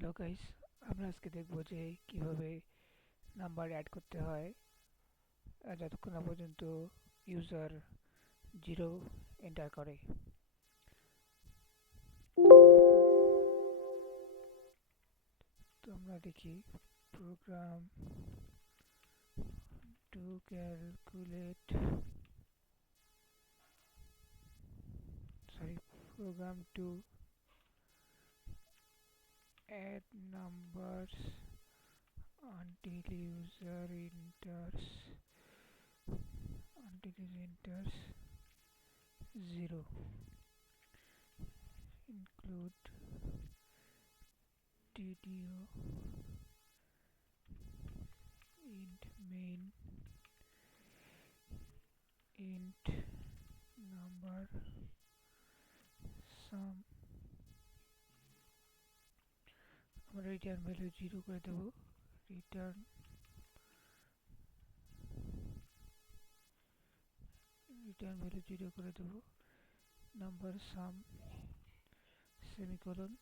Hello guys, আমরা আজকে দেখব যে কিভাবে নাম্বার অ্যাড করতে হয় যতক্ষণ না পর্যন্ত ইউজার 0 এন্টার করে। তো আমরা দেখি program to calculate sorry program to add numbers until user enters 0, include TDO int main int number sum। আমরা রিটার্ন ভ্যালু 0 করে দেব। রিটার্ন ভ্যালু 0 করে দেব। Number sum semicolon.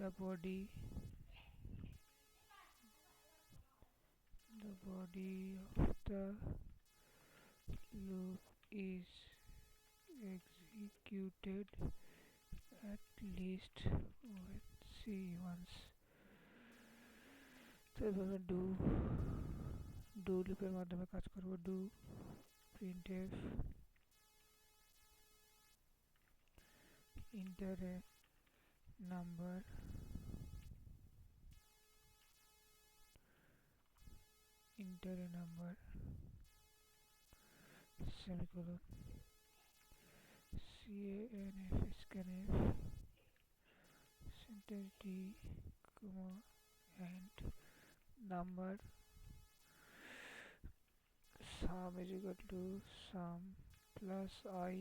the body of the loop is executed at least with c once। তারপর আমরা ডু লুপের মাধ্যমে কাজ করব। Do printf enter a number semicolon scanf center d comma and number sum is equal to sum plus I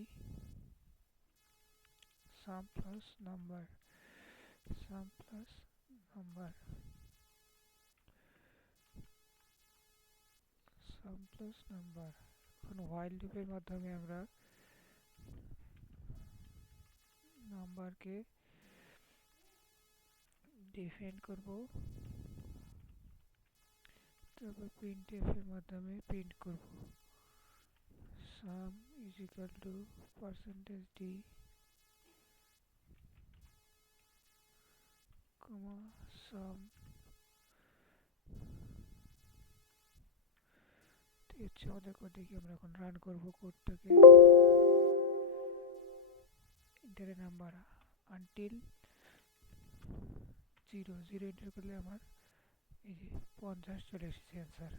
sum plus number sum plus number sum plus number। এখন while লুপের মাধ্যমে আমরা নাম্বারকে ডিফাইন করব। তারপর printf এর মাধ্যমে প্রিন্ট করব sum is equal to %d comma sum। হচ্ছে আমাদের কোড। দেখি আমরা এখন রান করব কোডটাকে। এন্টার নাম্বার আনটিল 0 এন্টার করলে আমার এই যে 50 চলে এসেছে অ্যান্সার।